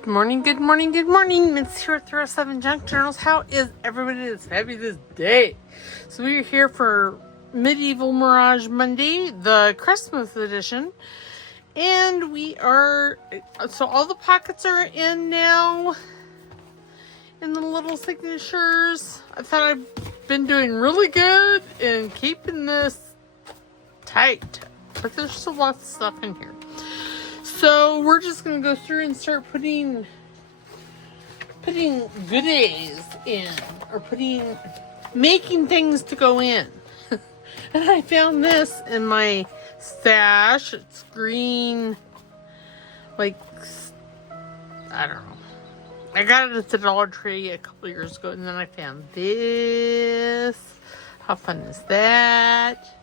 Good morning, good morning, good morning. It's here at 307 Junk Journals. How is everybody this fabulous day? So we're here for Medieval Mirage Monday, the Christmas edition. And we are, so all the pockets are in now, in the little signatures. I thought I've been doing really good in keeping this tight, but there's still lots of stuff in here. So we're just going to go through and start putting goodies in, or making things to go in. And I found this in my stash. It's green, like, I don't know. I got it at the Dollar Tree a couple years ago, and then I found this. How fun is that?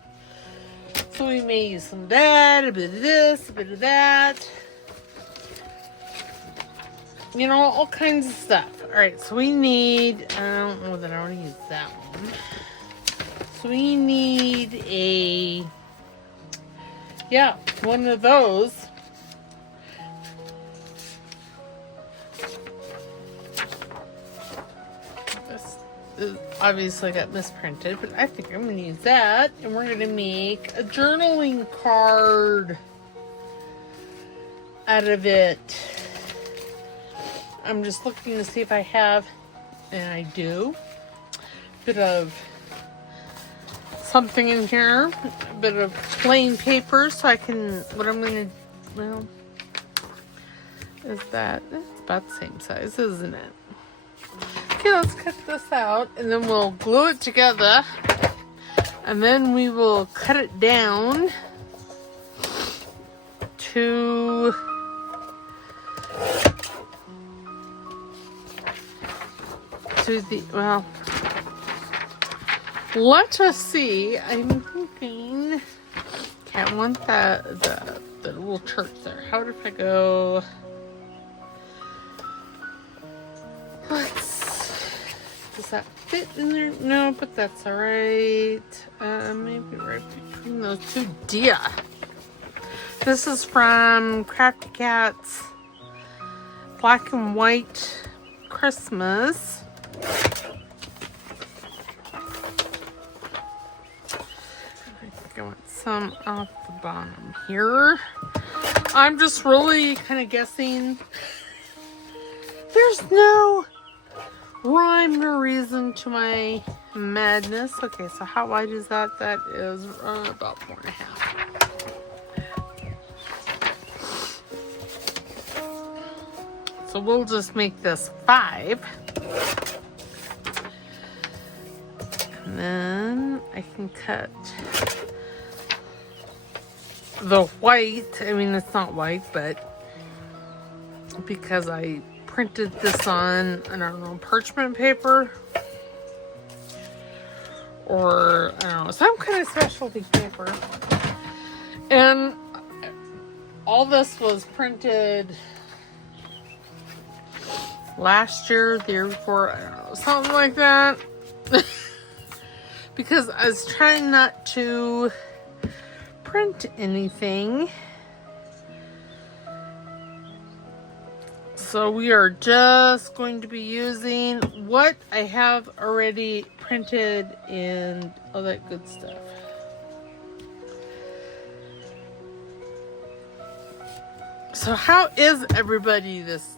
So we may use some of that, a bit of this, a bit of that. You know, all kinds of stuff. Alright, so we need, I don't know that I want to use that one. So we need one of those. Obviously got misprinted, but I think I'm going to use that, and we're going to make a journaling card out of it. I'm just looking to see if I have, and I do, a bit of something in here, a bit of plain paper, so I can, what I'm going to, well, is that, it's about the same size, isn't it? Okay, let's cut this out, and then we'll glue it together, and then we will cut it down to the, well, let us see. I'm thinking, okay, I want the little church there. How if I go, does that fit in there? No, but that's all right. Maybe right between those two. Dear. This is from Crafty Cat's Black and White Christmas. I think I want some off the bottom here. I'm just really kind of guessing. There's no rhyme or reason to my madness. Okay, so how wide is that? That is about 4.5. So we'll just make this 5. And then I can cut the white. I mean, it's not white, but because I printed this on, I don't know, parchment paper, or I don't know, some kind of specialty paper. And all this was printed last year, the year before, I don't know, something like that. Because I was trying not to print anything. So we are just going to be using what I have already printed and all that good stuff. So how is everybody this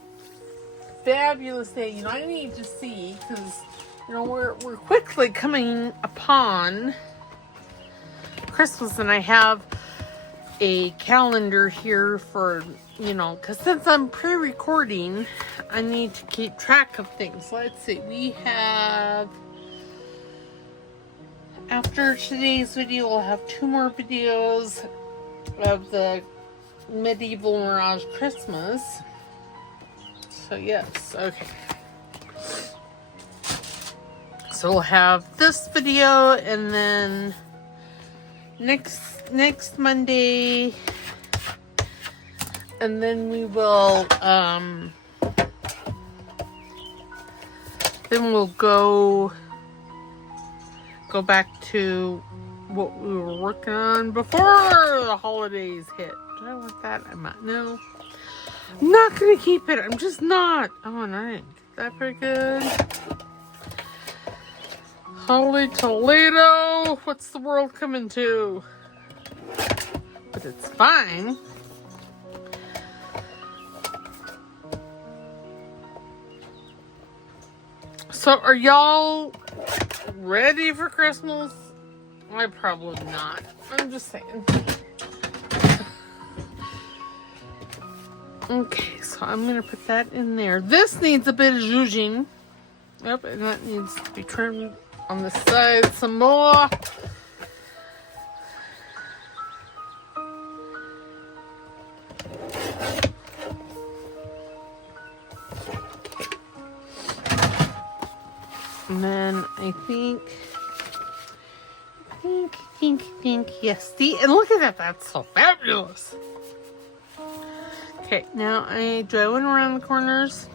fabulous day? You know, I need to see, because, you know, we're quickly coming upon Christmas, and I have a calendar here for, you know, because since I'm pre-recording, I need to keep track of things. Let's see, we have, after today's video, we'll have 2 more videos of the Medieval Mirage Christmas. So yes, okay. So we'll have this video, and then next Monday, and then we will then we'll go back to what we were working on before the holidays hit. Do I want that? I might. No. I'm not going to keep it. I'm just not. Oh, and I didn't get that very good. Holy Toledo. What's the world coming to? But it's fine. So are y'all ready for Christmas? I probably not. I'm just saying. Okay, so I'm going to put that in there. This needs a bit of zhuzhing. Yep, and that needs to be trimmed on the side some more. And then I think, yes, and look at that, that's so fabulous. Okay, now do I went around the corners?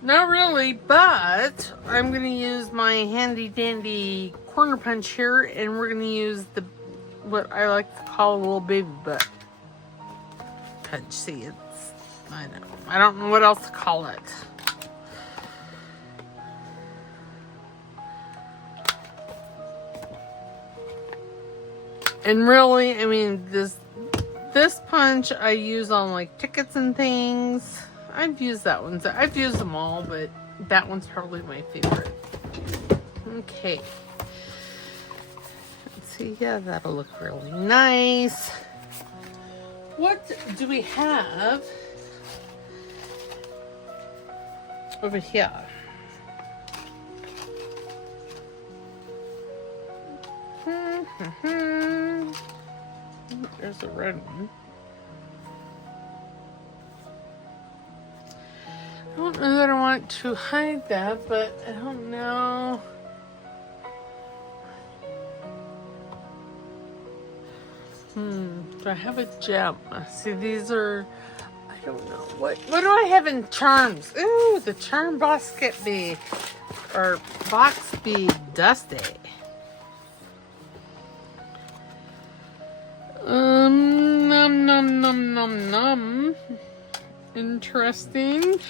Not really, but I'm going to use my handy dandy corner punch here, and we're going to use what I like to call a little baby butt punch. See, I don't know what else to call it. And really, I mean, this punch I use on like tickets and things. I've used that one. I've used them all, but that one's probably my favorite. Okay. Let's see. Yeah, that'll look really nice. What do we have over here? There's a red one. I don't know that I want to hide that, but I don't know. Do I have a gem? See, these are, I don't know. What do I have in charms? Ooh, the charm basket bee, or box bee dusty. Num. Interesting.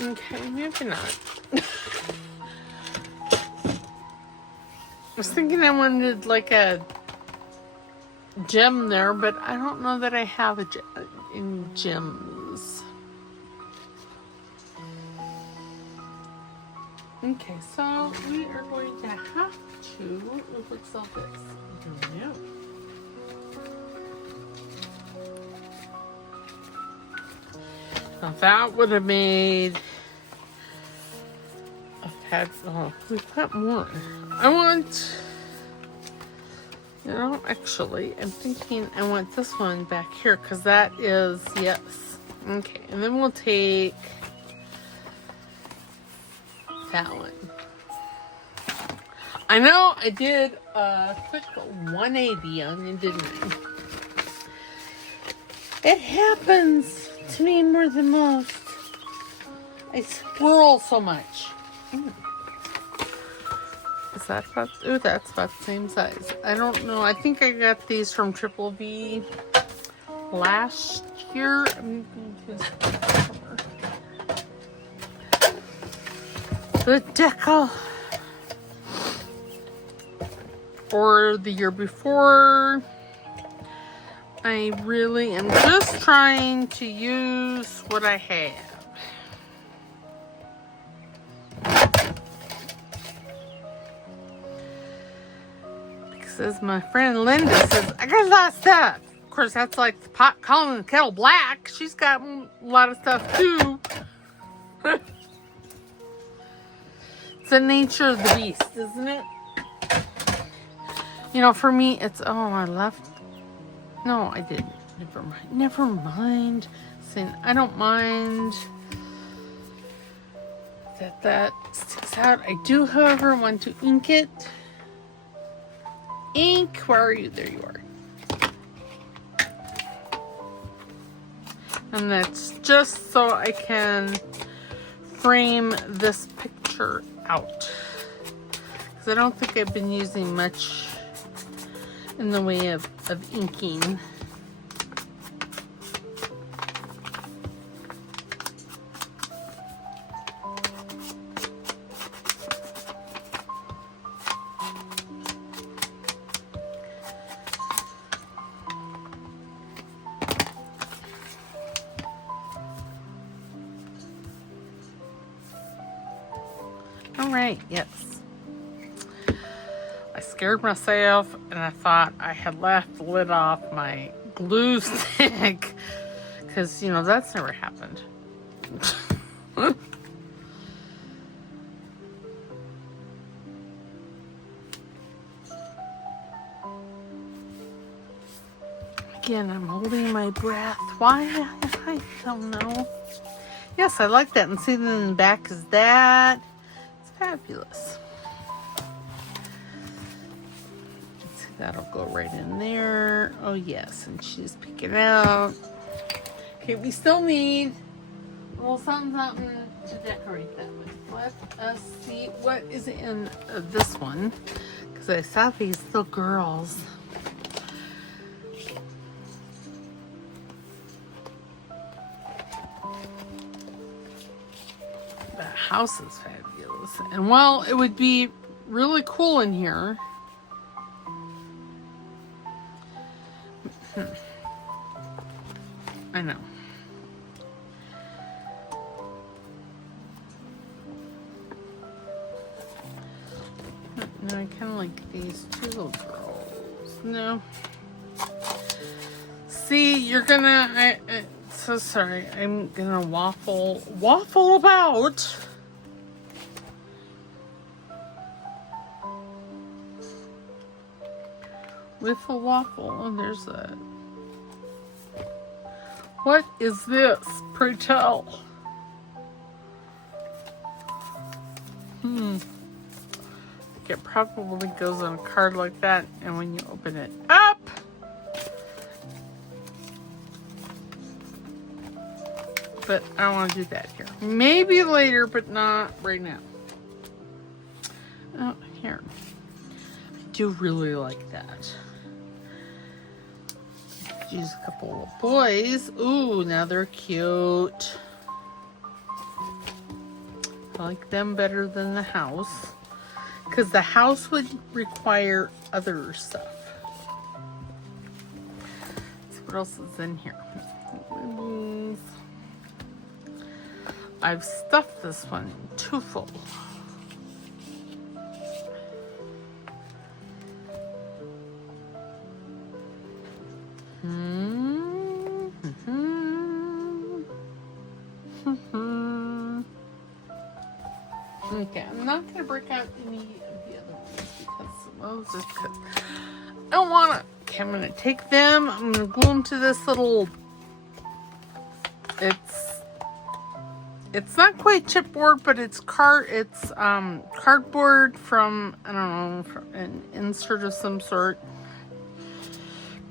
Okay, maybe not. I was thinking I wanted like a gem there, but I don't know that I have a gem in gems. Okay, so we are going to have to sell this. No. Now that would have made we've got more. I want, actually, I'm thinking I want this one back here because that is, yes. Okay, and then we'll take that one. I know I did a quick 180 on you, didn't I? It happens to me more than most. I swirl so much. Is that about, that's about the same size. I don't know. I think I got these from Triple V last year. I'm going to the decal. Or the year before. I really am just trying to use what I have. Because as my friend Linda says, I got a lot of stuff. Of course, that's like the pot calling the kettle black. She's got a lot of stuff too. It's the nature of the beast, isn't it? For me, it's, I left. No, I didn't. Never mind. Saying I don't mind that sticks out. I do, however, want to ink it. Ink, where are you? There you are. And that's just so I can frame this picture out. Because I don't think I've been using much in the way of inking. All right, yes. I scared myself and I thought I had left the lid off my glue stick because, you know, that's never happened. Again, I'm holding my breath. Why? I don't know. Yes, I like that. And see, then in the back is that. It's fabulous. See, that'll go right in there. Oh, yes. And she's picking out. Okay, we still need a little something to decorate that with. Let us see what is in this one. Because I saw these little girls. House is fabulous, and while it would be really cool in here, I know. No, I kind of like these two little girls. No. See, you're gonna. So sorry. I'm gonna waffle about. With a waffle, and there's that. What is this? Pray tell. It probably goes on a card like that, and when you open it up, but I don't want to do that here. Maybe later, but not right now. Oh, here. I do really like that. Use a couple of boys. Ooh, now they're cute. I like them better than the house. Because the house would require other stuff. Let's see what else is in here. I've stuffed this one too full. Okay, I'm not going to break out any of the other ones because, well, just because I don't want to. Okay, I'm going to take them. I'm going to glue them to this little. It's not quite chipboard, but it's cardboard from, I don't know, from an insert of some sort.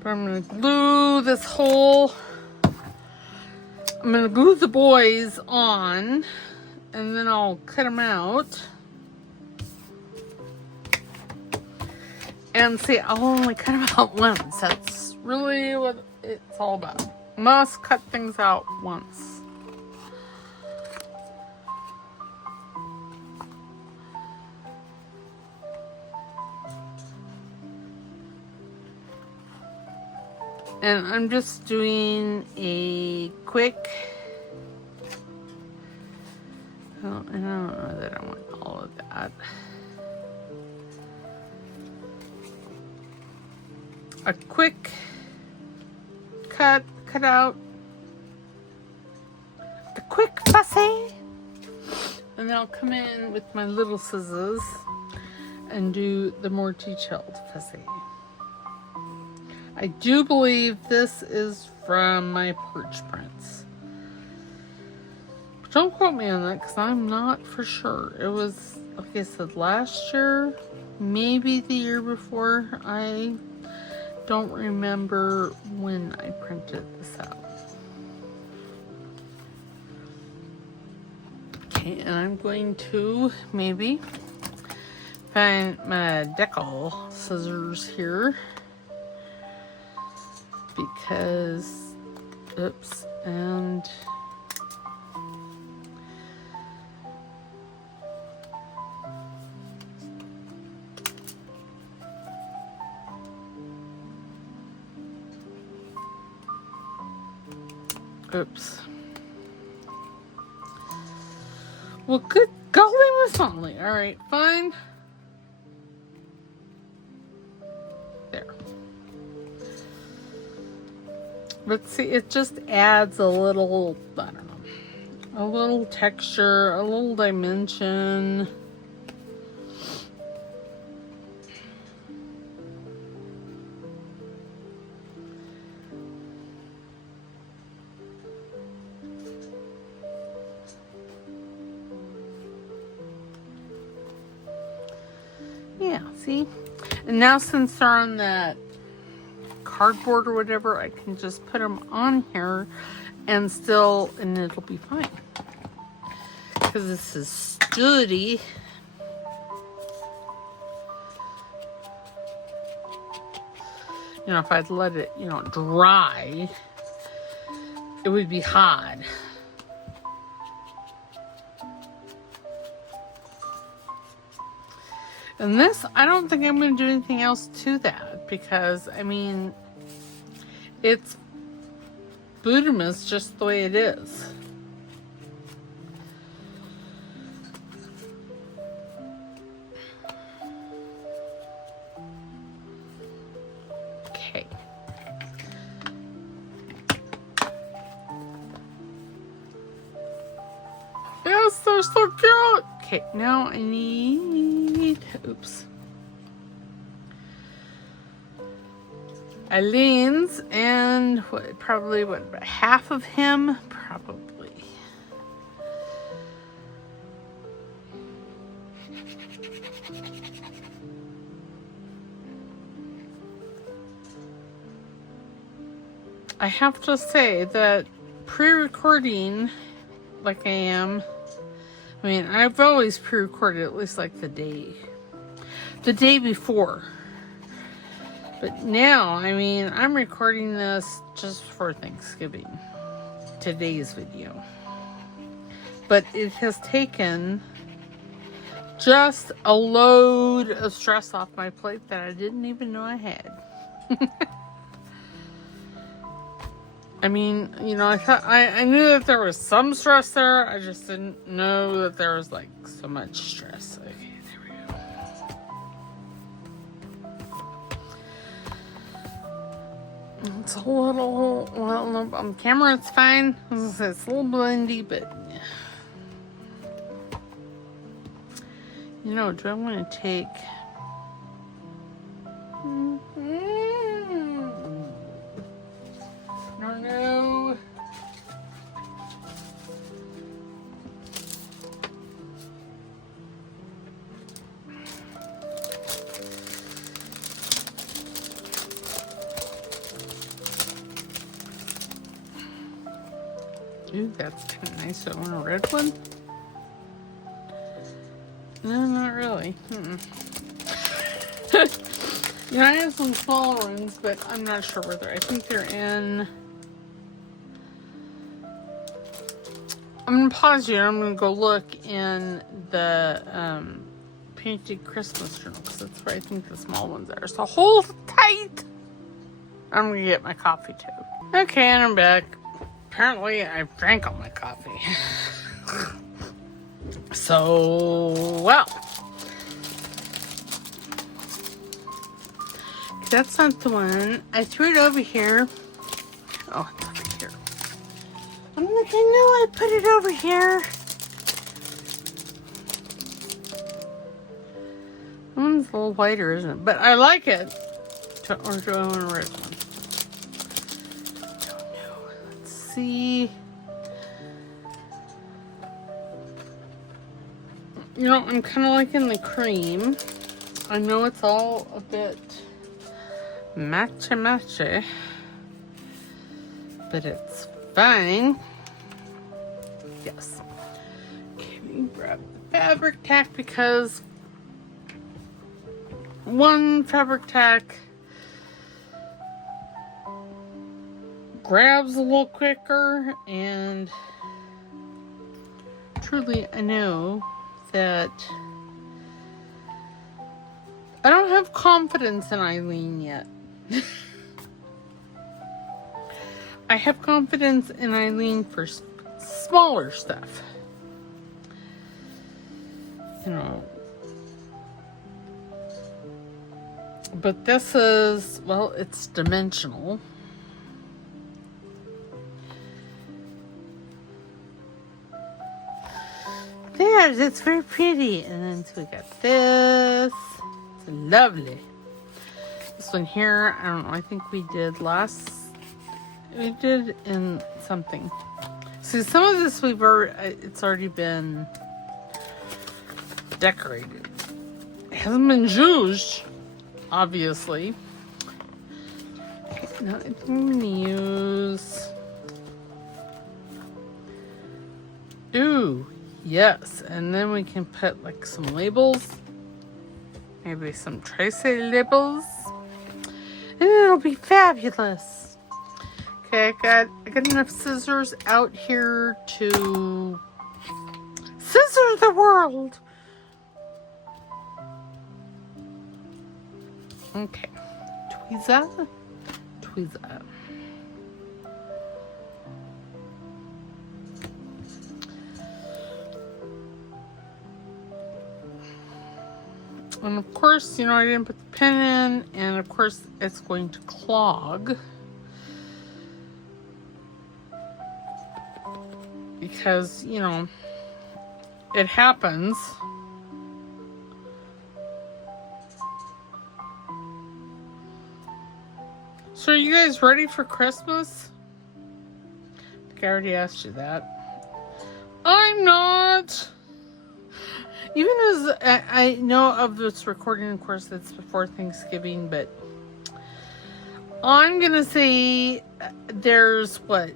But I'm going to glue this whole. I'm going to glue the boys on. And then I'll cut them out. And see, I'll only cut them out once. That's really what it's all about. Must cut things out once. And I'm just doing a quick. Oh, and I don't know that I want all of that. A quick cut out. A quick fussy. And then I'll come in with my little scissors and do the more detailed fussy. I do believe this is from my Porch Prints. Don't quote me on that because I'm not for sure. It was, like I said, last year, maybe the year before. I don't remember when I printed this out. Okay, and I'm going to maybe find my decal scissors here. because, oops, and oops. Well, good golly Miss Molly. All right, fine. There. But see, it just adds a little, I don't know, a little texture, a little dimension. Yeah, see? And now since they're on that cardboard or whatever, I can just put them on here and it'll be fine. Because this is sturdy. You know, if I'd let it, dry, it would be hard. And this, I don't think I'm going to do anything else to that because, I mean, it's Buddhism just the way it is. Okay. Yes, they're so cute. Okay, now I need, oops. Eileen's and probably about half of him? Probably. I have to say that pre-recording like I am, I mean, I've always pre-recorded at least like the day before. But now, I mean, I'm recording this just for Thanksgiving, today's video. But it has taken just a load of stress off my plate that I didn't even know I had. I mean, I knew that there was some stress there. I just didn't know that there was like so much stress. Okay, there we go. It's a little, well, on camera it's fine. It's a little blendy, but do I want to take? No. Ooh, that's kind of nice. So I want a red one? No, not really. I have some small ones, but I'm not sure where they're. I think they're in. I'm going to pause here. I'm going to go look in the Painted Christmas journal because that's where I think the small ones are. So hold tight. I'm going to get my coffee too. Okay, and I'm back. Apparently, I've drank all my coffee. So, well. That's not the one. I threw it over here. Oh, it's over here. I'm like, I know I put it over here. That one's a little whiter, isn't it? But I like it. Or do I want a red one? I don't know. Let's see. I'm kind of liking the cream. I know it's all a bit matchy, but it's fine. Yes. Okay, let me grab the fabric tack because one fabric tack grabs a little quicker, and truly I know that I don't have confidence in Eileen yet. I have confidence in Eileen for smaller stuff. You know. But this is, well, it's dimensional. There, it's very pretty. And then so we got this. It's lovely. This one here, I don't know, I think we did in something. See, some of this it's already been decorated. It hasn't been used, obviously. Okay, now I think I'm going to use... Ooh, yes. And then we can put like some labels. Maybe some Tracy labels. And it'll be fabulous. Okay, I got enough scissors out here to scissor the world. Okay, tweezer. And of course, you know, I didn't put the pin in, and of course it's going to clog. Because, you know, it happens. So are you guys ready for Christmas? I think I already asked you that. I'm not. Even as I know of this recording, of course, it's before Thanksgiving, but I'm going to say there's, what,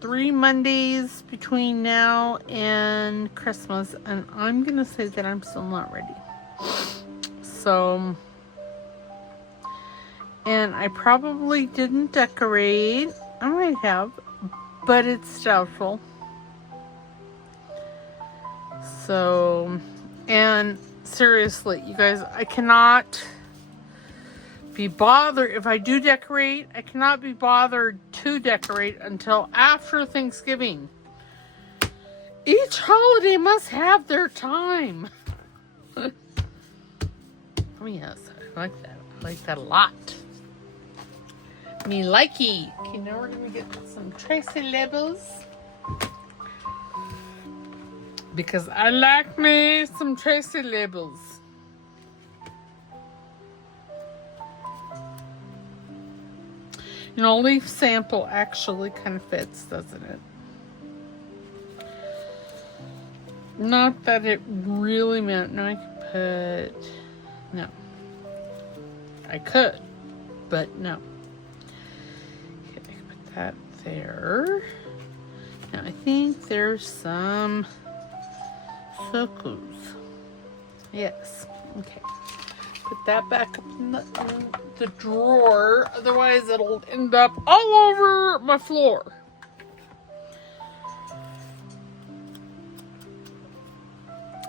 3 Mondays between now and Christmas, and I'm going to say that I'm still not ready. So, and I probably didn't decorate. I might have, but it's doubtful. So, and seriously, you guys, I cannot be bothered. If I do decorate, I cannot be bothered to decorate until after Thanksgiving. Each holiday must have their time. Oh yes, I like that. I like that a lot. Me likey. Okay, now we're gonna get some Tracy labels. Because I like me some Tracy labels. You know, leaf sample actually kind of fits, doesn't it? Not that it really meant. No, I could put... No. I could, but no. Okay, I can put that there. Now, I think there's some... Sucus. Yes. Okay. Put that back up in the drawer. Otherwise, it'll end up all over my floor.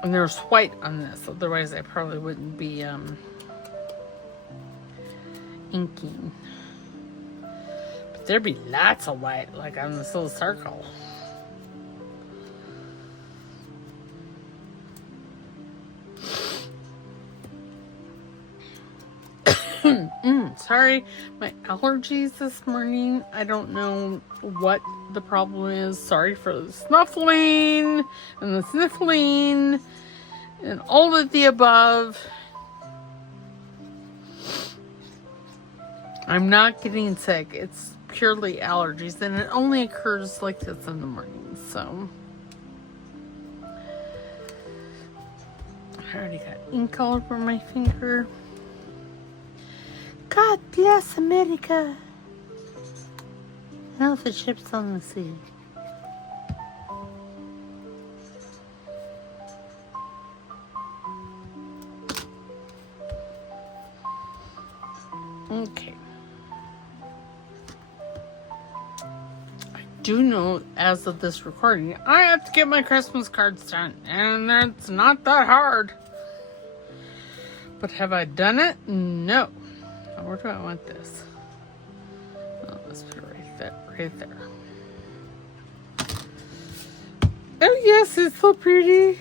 And there's white on this. Otherwise, I probably wouldn't be inking. But there'd be lots of white, like on this little circle. Sorry, my allergies this morning. I don't know what the problem is. Sorry for the snuffling and the sniffling and all of the above. I'm not getting sick. It's purely allergies, and it only occurs like this in the morning. So I already got ink all over my finger. God bless America. And all the ships on the sea. Okay. do know, as of this recording, I have to get my Christmas cards done, and that's not that hard. But have I done it? No. Now, where do I want this? Oh, let's put it right there. Oh yes, it's so pretty.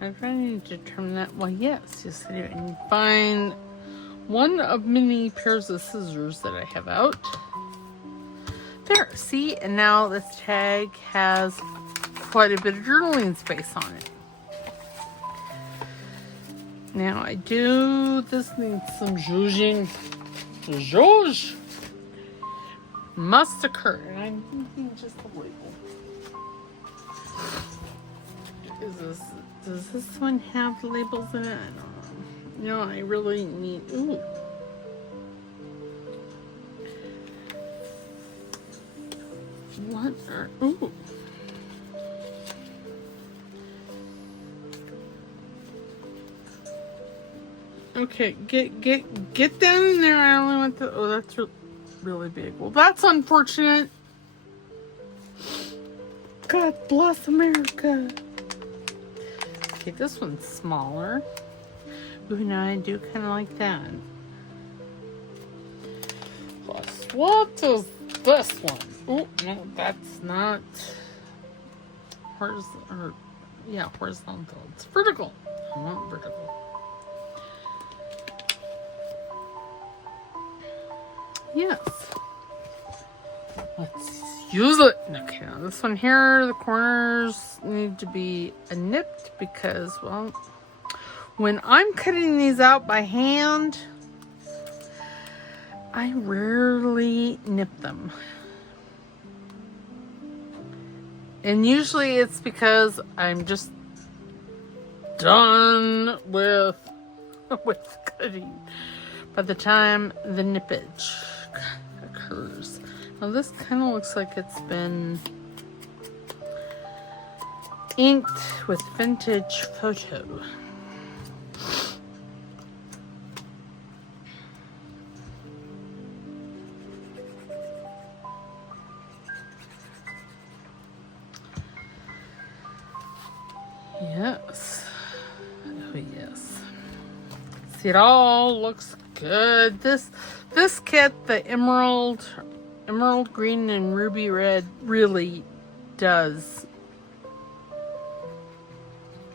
I need to determine that. Well, yes, I do. And find one of many pairs of scissors that I have out. There, see? And now this tag has quite a bit of journaling space on it. Now this needs some zhuzhing. Zhuzh must occur. And I'm thinking just a label. Does this one have labels in it? I don't know. No, I really need, ooh. What are, ooh. Okay, get down in there. I only want the, oh, that's really big. Well, that's unfortunate. God bless America. Okay, this one's smaller. Ooh, now I do kind of like that. Plus, what is this one? Oh, no, that's not horizontal. It's vertical. I want vertical. Yes. Let's use it. Okay, now this one here, the corners need to be nipped because, well, when I'm cutting these out by hand, I rarely nip them. And usually it's because I'm just done with cutting by the time the nippage occurs. Now this kind of looks like it's been inked with vintage photo. Yes. Oh yes. See, it all looks good. This kit, the emerald green and ruby red, really does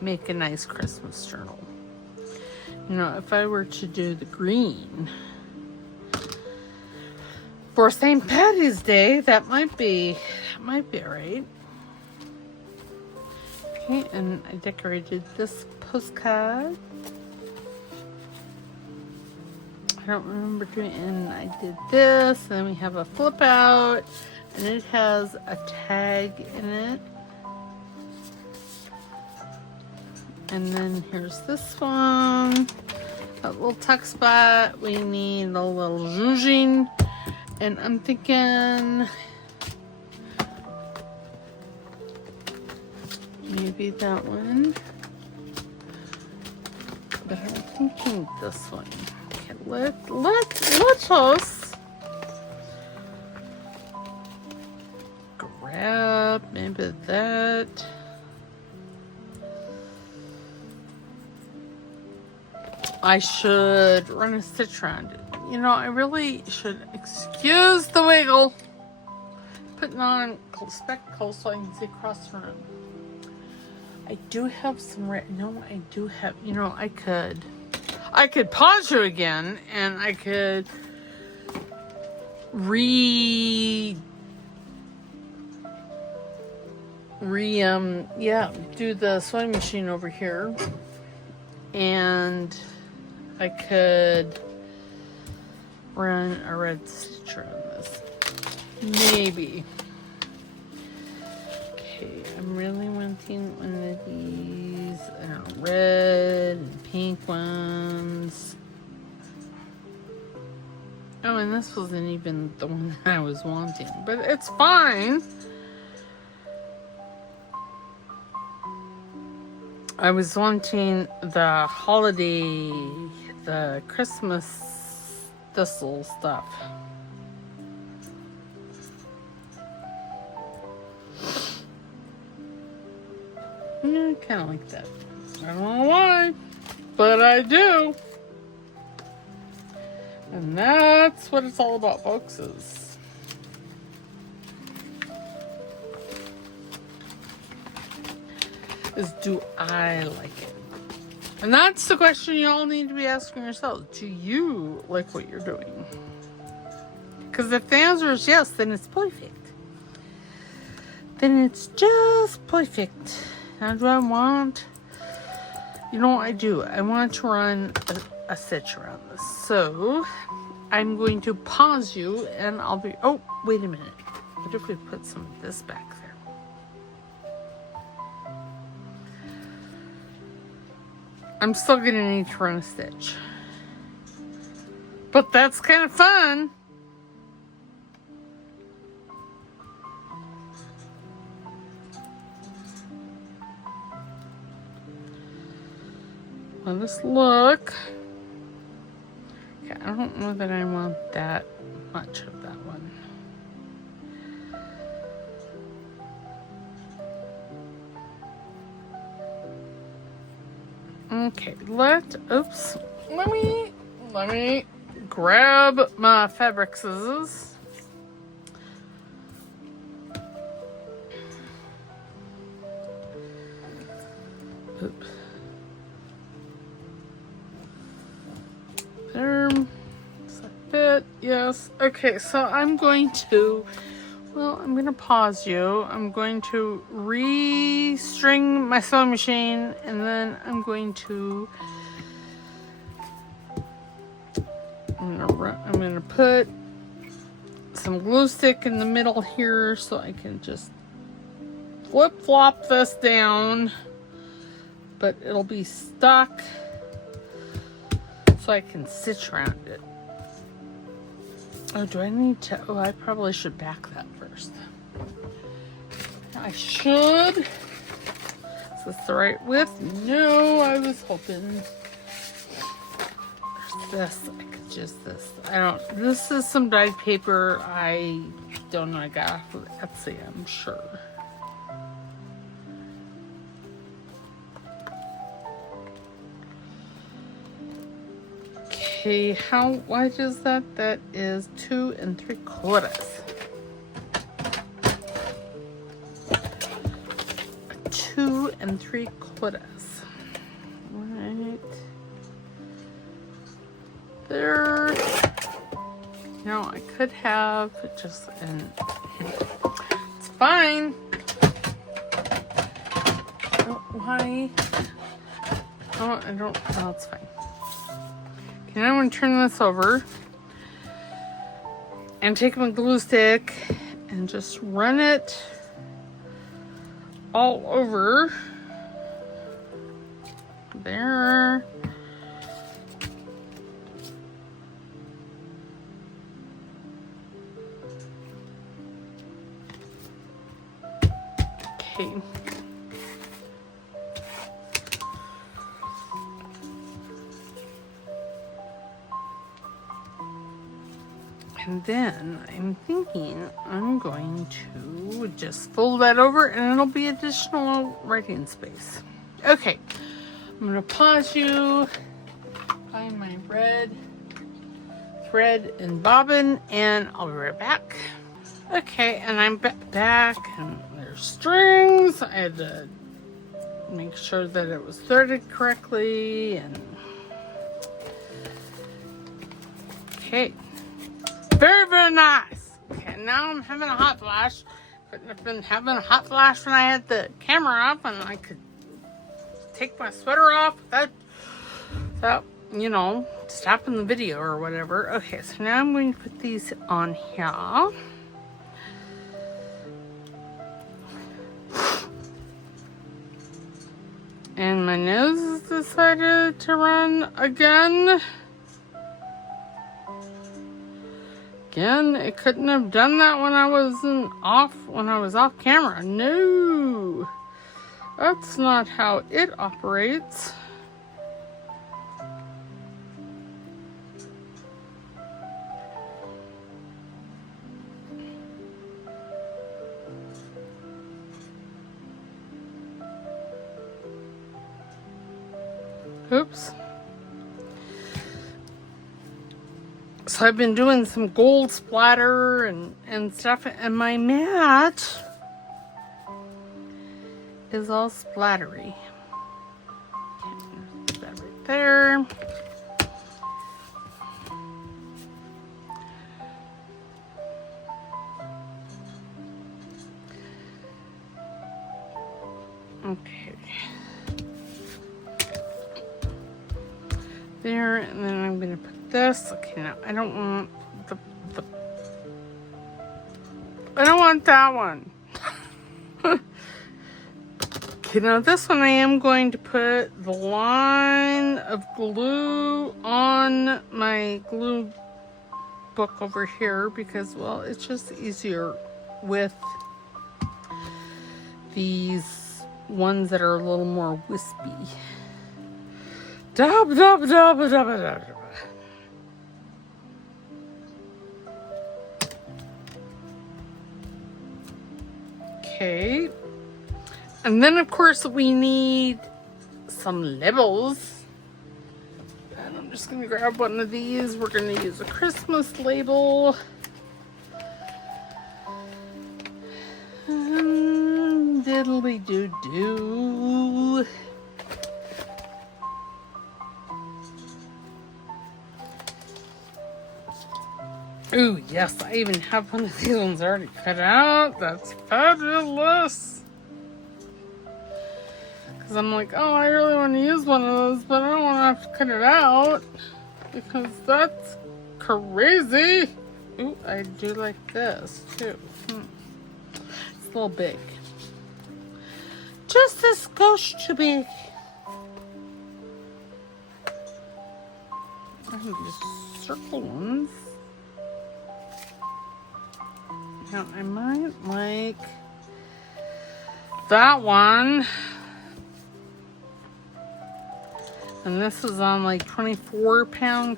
make a nice Christmas journal. You know, if I were to do the green for St. Patty's Day, that might be alright. Okay, and I decorated this postcard. I don't remember doing, and I did this, and then we have a flip out, and it has a tag in it. And then here's this one, a little tuck spot. We need a little zhuzhing, and I'm thinking maybe that one, but I'm thinking this one. Okay, let's grab maybe that. I should run a stitch around it. You know, I really should excuse the wiggle. Putting on spectacles so I can see across the room. I do have some red. No, I do have. You know, I could pause you again, and I could do the sewing machine over here, and I could run a red stitch around this. Maybe. Okay, I'm really wanting one of these, I don't know, red and pink ones. Oh, and this wasn't even the one that I was wanting, but it's fine. I was wanting the holiday, the Christmas thistle stuff. Yeah, I kind of like that. I don't know why, but I do. And that's what it's all about, folks, is do I like it? And that's the question you all need to be asking yourselves. Do you like what you're doing? Because if the answer is yes, then it's perfect. Then it's just perfect. Now do I want... You know what I do? I want to run a stitch around this. So I'm going to pause you and I'll be... Oh, wait a minute. What if we put some of this back there? I'm still going to need to run a stitch. But that's kind of fun. Let us look. Okay, I don't know that I want that much of that one. Okay, let me grab my fabric scissors. Oops. There. Does that fit? Yes. Okay, so I'm going to pause you. I'm going to restring my sewing machine, and then I'm going to put some glue stick in the middle here so I can just flip flop this down, but it'll be stuck so I can stitch around it. Oh, do I need to? Oh, I probably should back that first. I should. Is this the right width? No, I was hoping. There's this. I could just this. I don't. This is some dyed paper. I don't know. I got off of Etsy, I'm sure. Okay, how wide is that? That is 2 3/4. 2 3/4. Right there. You know, I could have just it's fine. Why? Oh, I don't. Oh, it's fine. Okay, now I'm going to turn this over and take my glue stick and just run it all over there. Okay. And then I'm thinking I'm going to just fold that over and it'll be additional writing space. Okay, I'm going to pause you, find my red thread and bobbin, and I'll be right back. Okay, and I'm back, and there's strings. I had to make sure that it was threaded correctly, and okay. Very, very nice. Okay, now I'm having a hot flash. Couldn't have been having a hot flash when I had the camera up and I could take my sweater off without, you know, stopping the video or whatever. Okay, so now I'm going to put these on here. And my nose has decided to run again. Again, it couldn't have done that when I was off camera. No, that's not how it operates. Oops. So I've been doing some gold splatter and stuff, and my mat is all splattery. Okay, put that right there. Okay. There, and then I'm going to put this. Okay, now I don't want I don't want that one. Okay, now this one I am going to put the line of glue on my glue book over here because, well, it's just easier with these ones that are a little more wispy. Dub, dub, dub, dub, dub, dub. Okay. And then, of course, we need some labels. And I'm just going to grab one of these. We're going to use a Christmas label. Diddly doo doo. Ooh, yes, I even have one of these ones already cut out. That's fabulous. Because I'm like, oh, I really want to use one of those, but I don't want to have to cut it out. Because that's crazy. Ooh, I do like this, too. It's a little big. Just a skosh too big. I have these circle ones. Now, I might like that one. And this is on like 24 pound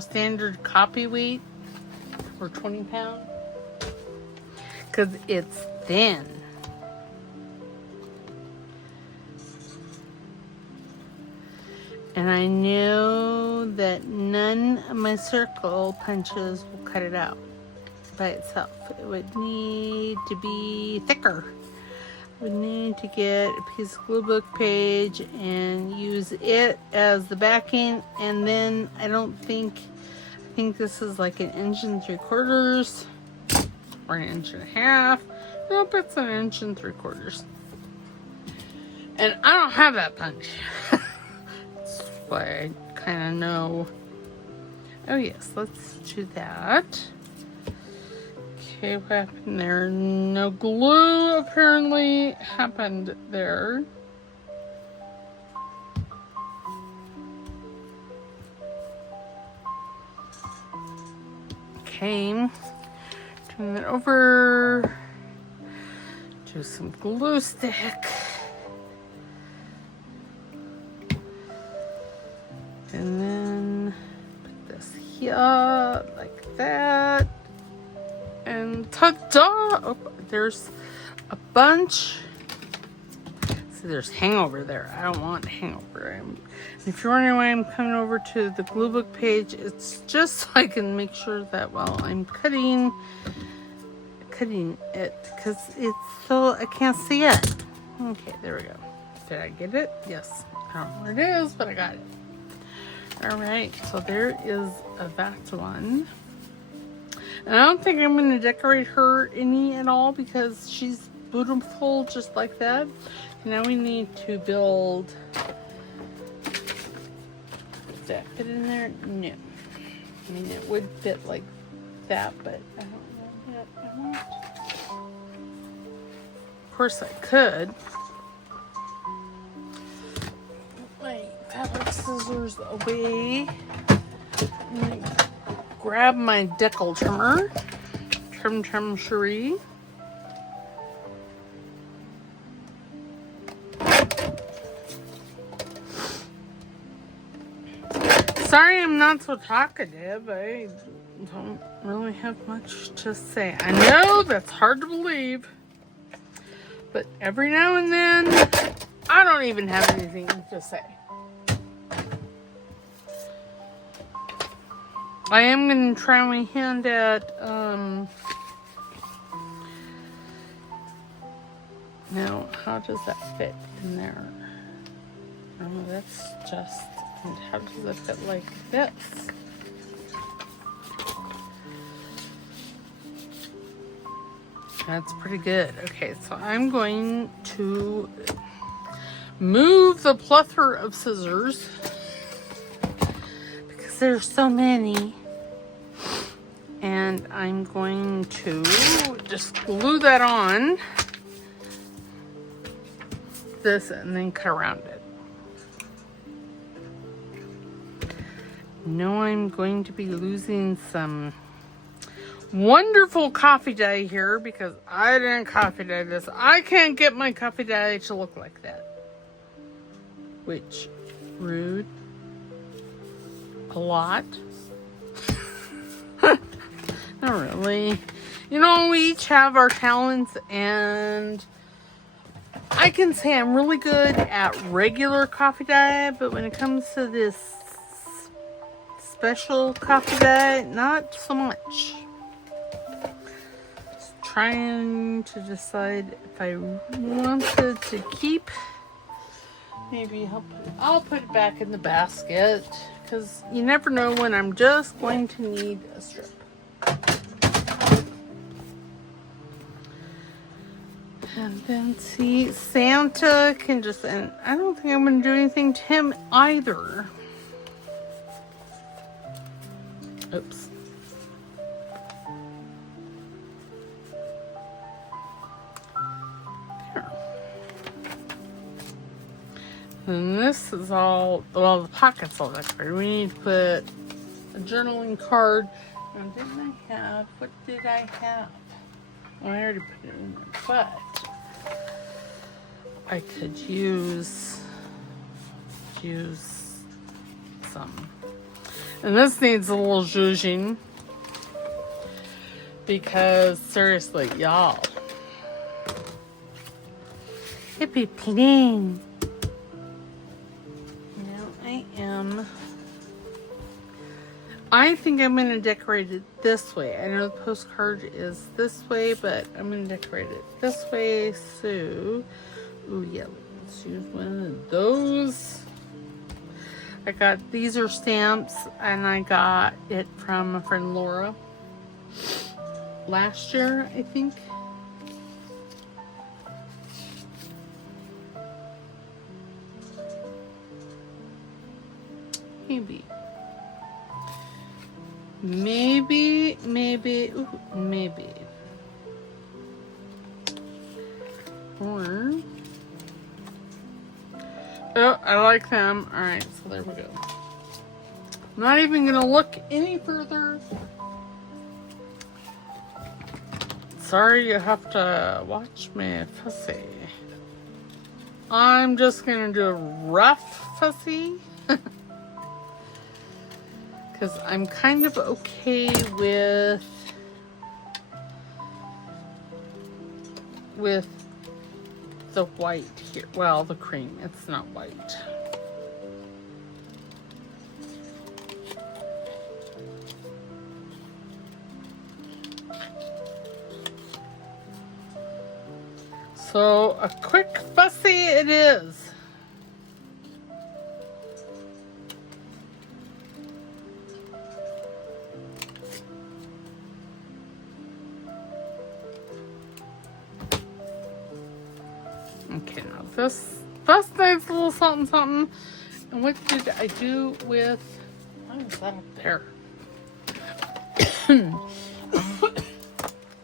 standard copy weight, or 20 pound, because it's thin. And I know that none of my circle punches will cut it out by itself. It would need to be thicker. We need to get a piece of glue book page and use it as the backing, and then I think this is like 1 3/4 inches or 1.5 inches. Nope, it's 1 3/4 inches. And I don't have that punch. That's why I kind of know. Oh yes, let's do that. Okay, what happened there? No glue apparently happened there. Okay, turn it over. Do some glue stick. And then put this here like that. And ta-da! Oh, there's a bunch. See, there's hangover there. I don't want hangover. And if you're wondering why I'm coming over to the glue book page, it's just so I can make sure that while I'm cutting it, because it's so I can't see it. Okay, there we go. Did I get it? Yes. I don't know where it is, but I got it. All right, so there is that one. And I don't think I'm going to decorate her any at all because she's beautiful just like that. Now we need to build. Does that fit in there? No. I mean, it would fit like that, but I don't know yet. Of course I could. Put my fabric scissors away. Grab my decal trimmer, trim cherie. Sorry I'm not so talkative. I don't really have much to say. I know that's hard to believe, but every now and then I don't even have anything to say. I am going to try my hand at, now, how does that fit in there? Oh, that's just, and how does it fit like this? That's pretty good. Okay, so I'm going to move the plethora of scissors because there's so many. And I'm going to just glue that on this and then cut around it. Now I'm going to be losing some wonderful coffee dye here because I didn't coffee dye this. I can't get my coffee dye to look like that. Which, rude. A lot. Not really. You know, we each have our talents, and I can say I'm really good at regular coffee dye, but when it comes to this special coffee dye, not so much. Just trying to decide if I wanted to keep. Maybe I'll put it back in the basket, because you never know when I'm just going to need a strip. And then see, Santa can just, and I don't think I'm going to do anything to him either. Oops. There. And this is all, well, the pocket's all decorated. We need to put a journaling card. Now, didn't I have, what did I have? Well, I already put it in there, but I could use some. And this needs a little zhuzhing because seriously, y'all, it'd be plain. Now I think I'm going to decorate it this way. I know the postcard is this way, but I'm going to decorate it this way. So, ooh, yeah, let's use one of those. These are stamps, and I got it from my friend Laura last year, I think. Maybe, ooh, maybe. Or, oh, I like them. All right, so there we go. I'm not even gonna look any further. Sorry, you have to watch me fussy. I'm just gonna do a rough fussy. Because I'm kind of okay with the white here. Well, the cream. It's not white. So a quick fussy it is. Okay, now this nice little something something. And what did I do with, why is that up there?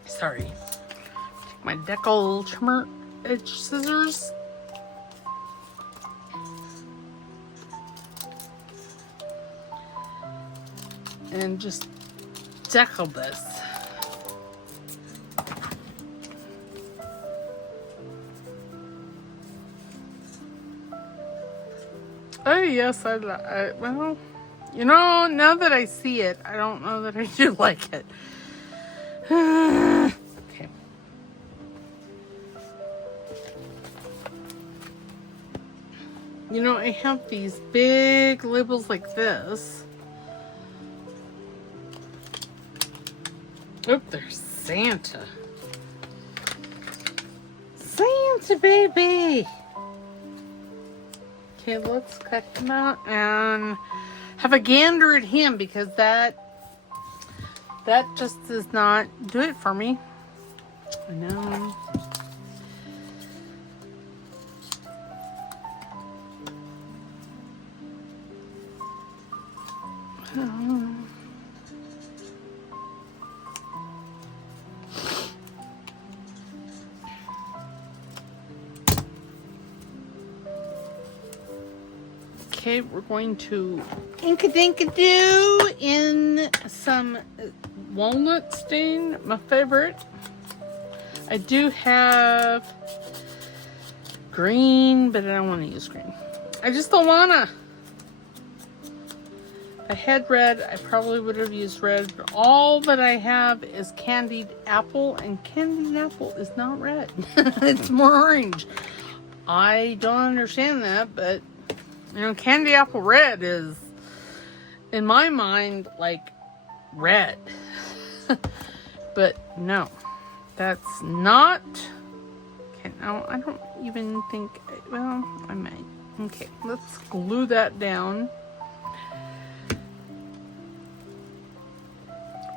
Sorry. Take my decal trimmer edge scissors. And just decal this. Oh yes, well, you know, now that I see it, I don't know that I do like it. Okay. You know, I have these big labels like this. Oop, there's Santa. Santa, baby! Okay, let's cut him out and have a gander at him, because that just does not do it for me. I know. Okay, we're going to ink-a-dink-a-doo in some walnut stain, my favorite. I do have green, but I don't want to use green. I just don't wanna. If I had red, I probably would have used red, but all that I have is candied apple, and candied apple is not red. It's more orange. I don't understand that, but you know, candy apple red is, in my mind, like red. But no, that's not. Okay, now I don't even think, well, I might. Okay, let's glue that down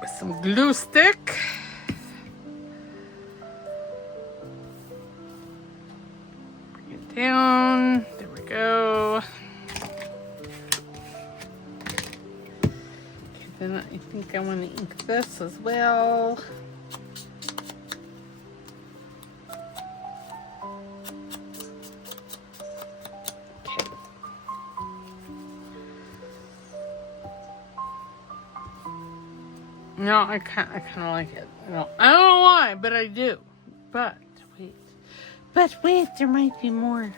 with some glue stick. Bring it down. There we go. Then I think I want to ink this as well. Okay. No, I kind of like it. I don't know why, but I do. But wait, there might be more.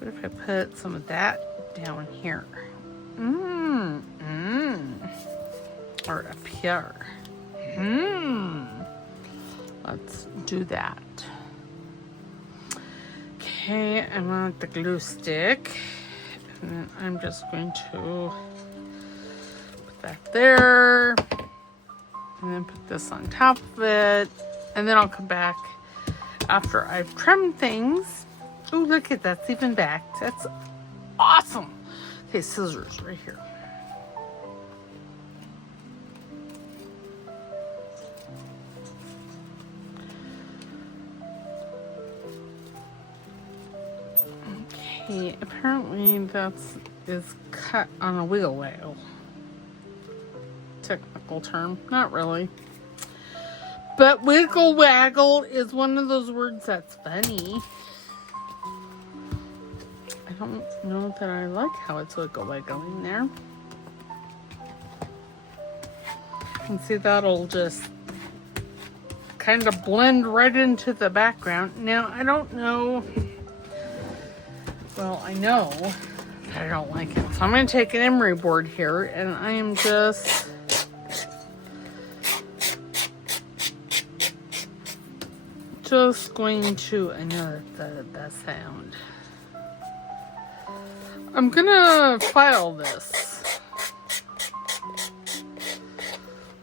What if I put some of that down here? Or up here. Let's do that. Okay, I want the glue stick. And then I'm just going to put that there. And then put this on top of it. And then I'll come back after I've trimmed things. Oh, look at that. That's even back. That's awesome. Okay, scissors right here. Okay, apparently is cut on a wiggle waggle. Technical term, not really. But wiggle waggle is one of those words that's funny. I don't know that I like how it's wiggle waggling there. And see, that'll just kind of blend right into the background. Now, I don't know. Well, I know that I don't like it. So I'm going to take an emery board here, and I am just going to, I know that sound. I'm going to file this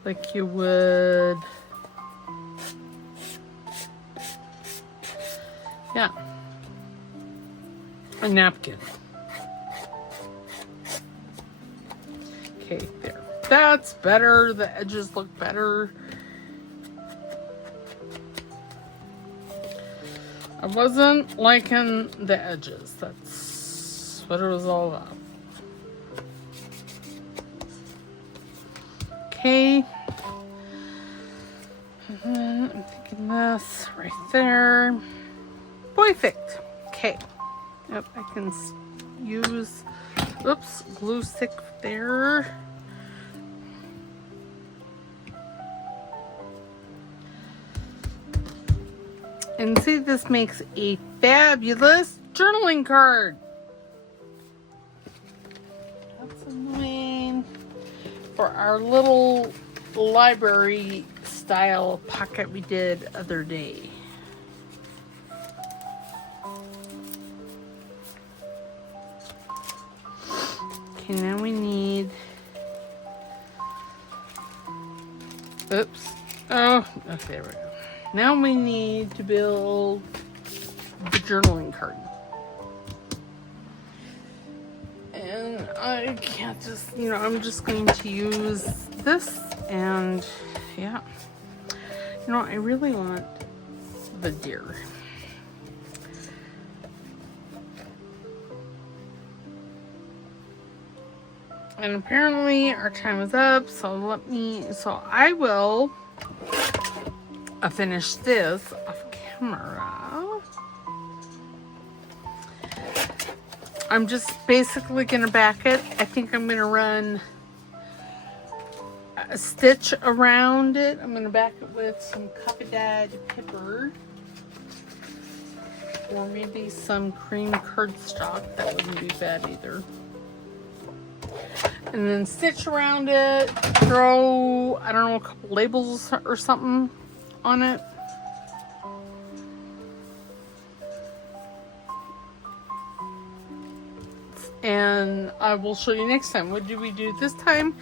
like you would, yeah, a napkin. Okay, there. That's better. The edges look better. I wasn't liking the edges. That's what it was all about. Okay. I'm thinking this right there. Perfect. Okay. Yep, I can use, oops, glue stick there. And see, this makes a fabulous journaling card. That's annoying. For our little library style pocket we did other day. Okay, now we need Oops. Oh, okay, there we go. Now we need to build the journaling card. And I can't just, I'm just going to use this, and yeah. I really want the deer. And apparently our time is up, so I will finish this off camera. I'm just basically gonna back it. I think I'm gonna run a stitch around it. I'm gonna back it with some coffee dyed paper, or maybe some cream cardstock. That wouldn't be bad either. And then stitch around it, throw, I don't know, a couple labels or something on it. And I will show you next time. What did we do this time?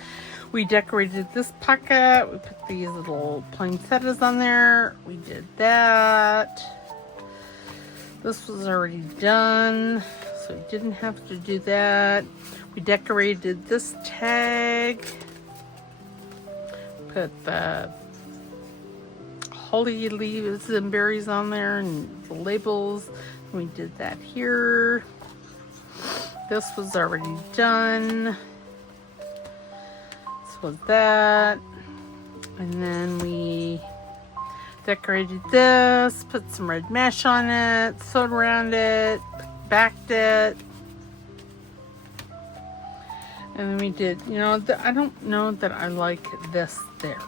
We decorated this pocket. We put these little poinsettias on there. We did that. This was already done, so we didn't have to do that. We decorated this tag. Put the holly leaves and berries on there and the labels. We did that here. This was already done. This was that. And then we decorated this, put some red mesh on it, sewed around it, backed it. And then we did, I don't know that I like this there.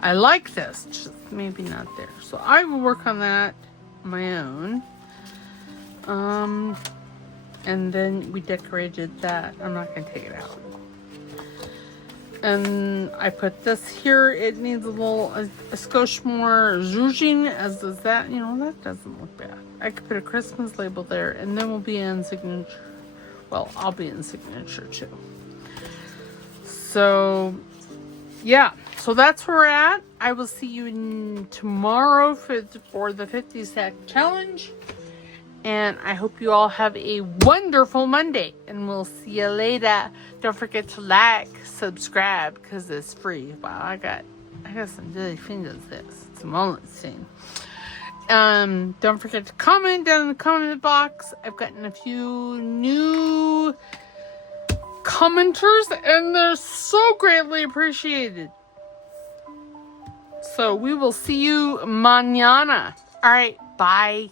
I like this, just maybe not there. So I will work on that on my own. And then we decorated that. I'm not going to take it out. And I put this here. It needs a skosh more zhuzhing, as does that. That doesn't look bad. I could put a Christmas label there, and then we'll be in signature. Well, I'll be in signature too. So, yeah. So that's where we're at. I will see you tomorrow for the 50 stack challenge. And I hope you all have a wonderful Monday. And we'll see you later. Don't forget to like, subscribe, because it's free. Wow, I got some really fingers this. It's a moment thing. Don't forget to comment down in the comment box. I've gotten a few new commenters, and they're so greatly appreciated. So we will see you mañana. All right, bye.